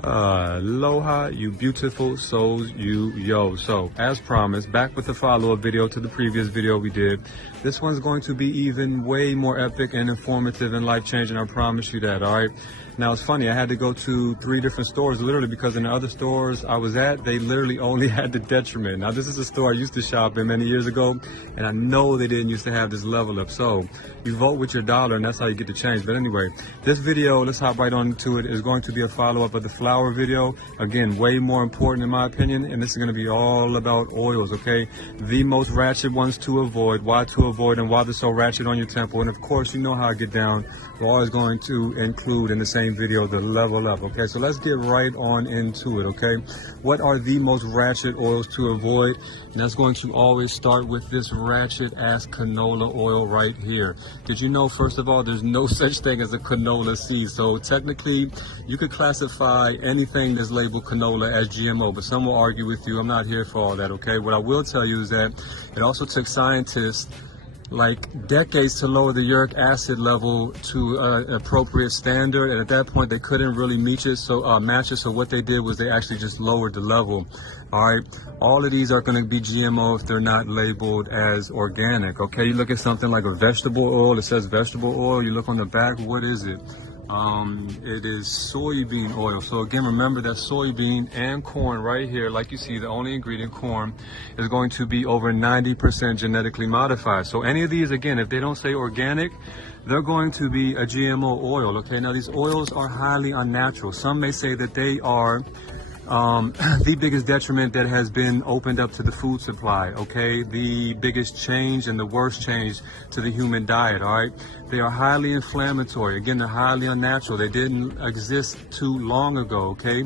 Aloha, you beautiful souls, yo. So, as promised, back with the follow-up video to the previous video we did. This one's going to be even way more epic and informative and life-changing, I promise you that, alright? Now, it's funny, I had to go to 3 different stores, literally, because in the other stores I was at, they literally only had the detriment. Now, this is a store I used to shop in many years ago, and I know they didn't used to have this level up. So, you vote with your dollar, and that's how you get the change. But anyway, this video, let's hop right on into it, is going to be a follow-up of the flour video. Again, way more important in my opinion, and this is going to be all about oils, okay? The most ratchet ones to avoid, why to avoid, and why they're so ratchet on your temple. And of course, you know how I get down. We're always going to include in the same video the level up, okay? So let's get right on into it, okay? What are the most ratchet oils to avoid? And that's going to always start with this ratchet ass canola oil right here. Did you know, first of all, there's no such thing as a canola seed? So technically, you could classify anything that's labeled canola as GMO, but some will argue with you. I'm not here for all that, okay? What I will tell you is that it also took scientists like decades to lower the uric acid level to an appropriate standard, and at that point they couldn't really match it. So what they did was they actually just lowered the level. All right, all of these are going to be GMO if they're not labeled as organic. Okay, you look at something like a vegetable oil, it says vegetable oil. You look on the back, what is it? It is soybean oil. So again, remember that soybean and corn right here, like you see, the only ingredient, corn, is going to be over 90% genetically modified. So any of these, again, if they don't say organic, they're going to be a GMO oil. Okay, now these oils are highly unnatural. Some may say that they are the biggest detriment that has been opened up to the food supply, okay? The biggest change and the worst change to the human diet, all right? They are highly inflammatory. Again, they're highly unnatural. They didn't exist too long ago, okay?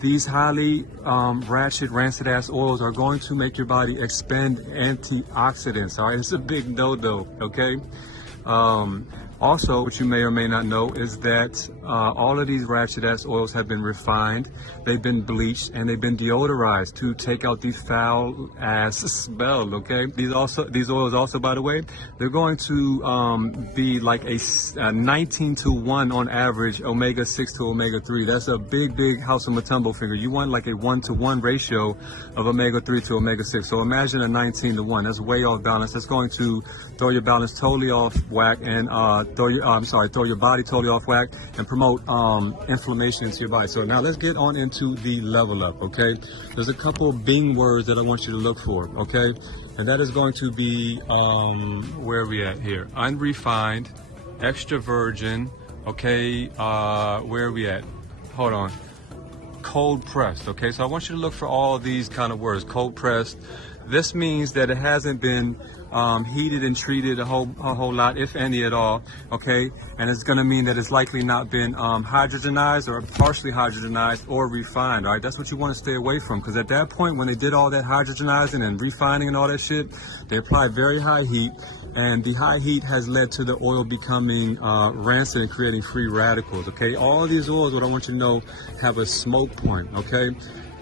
These highly ratchet, rancid-ass oils are going to make your body expend antioxidants, all right? It's a big no-no, okay? Also, what you may or may not know is that all of these ratchet-ass oils have been refined, they've been bleached, and they've been deodorized to take out the foul-ass smell, okay? These oils also, by the way, they're going to be like a 19-to-1 on average, omega-6 to omega-3. That's a big House of Matumbo figure. You want like a 1-to-1 ratio of omega-3 to omega-6. So imagine a 19-to-1. That's way off balance. That's going to throw your balance totally off whack and throw your body totally off whack and promote inflammation into your body. So now let's get on into the level up, okay? There's a couple Bing words that I want you to look for, okay? And that is going to be, where are we at here? Unrefined, extra virgin, okay? Where are we at? Hold on. Cold pressed, okay? So I want you to look for all these kind of words. Cold pressed. This means that it hasn't been heated and treated a whole lot, if any at all, okay? And it's going to mean that it's likely not been hydrogenized or partially hydrogenized or refined, all right? That's what you want to stay away from, because at that point, when they did all that hydrogenizing and refining and all that shit, they applied very high heat, and the high heat has led to the oil becoming rancid and creating free radicals, okay? All of these oils, what I want you to know, have a smoke point, okay?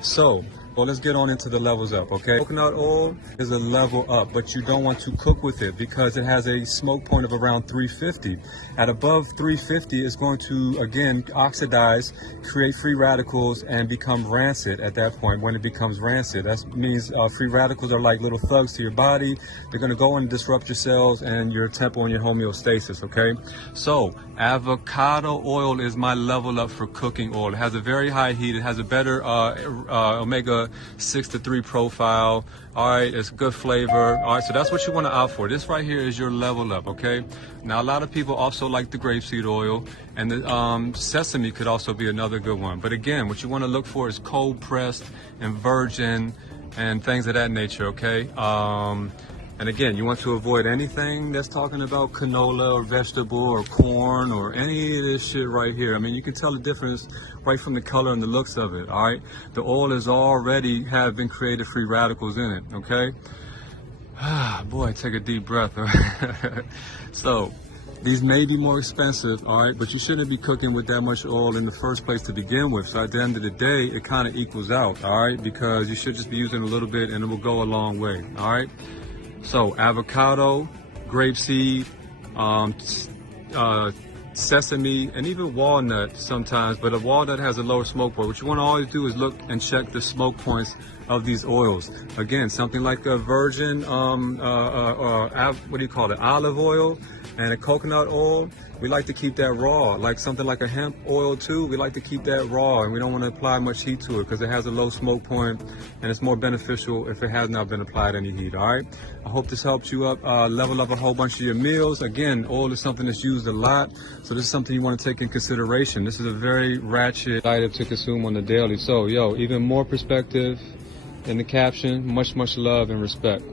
So, well, let's get on into the levels up, okay? Coconut oil is a level up, but you don't want to cook with it because it has a smoke point of around 350. At above 350, it's going to, again, oxidize, create free radicals, and become rancid at that point. When it becomes rancid, that means free radicals are like little thugs to your body. They're going to go and disrupt your cells and your temple and your homeostasis, okay? So, avocado oil is my level up for cooking oil. It has a very high heat. It has a better omega-6 to 3 profile. All right, it's good flavor. All right, so that's what you want to opt for. This right here is your level up, okay? Now, a lot of people also like the grapeseed oil, and the sesame could also be another good one. But again, what you want to look for is cold pressed and virgin and things of that nature, okay? And again, you want to avoid anything that's talking about canola or vegetable or corn or any of this shit right here. I mean, you can tell the difference right from the color and the looks of it, all right? The oil is already have been created free radicals in it, okay? Boy, take a deep breath. So, these may be more expensive, all right, but you shouldn't be cooking with that much oil in the first place to begin with. So at the end of the day, it kind of equals out, all right, because you should just be using a little bit and it will go a long way, all right? So avocado, grapeseed, sesame, and even walnut sometimes, but a walnut has a lower smoke point. What you want to always do is look and check the smoke points of these oils. Again, something like a virgin, what do you call it, olive oil and a coconut oil. We like to keep that raw. Like something like a hemp oil too, we like to keep that raw, and we don't want to apply much heat to it because it has a low smoke point, and it's more beneficial if it has not been applied any heat. All right, I hope this helps you up, level up a whole bunch of your meals. Again, oil is something that's used a lot, so this is something you want to take in consideration. This is a very ratchet item to consume on the daily. So, yo, even more perspective in the caption. Much love and respect.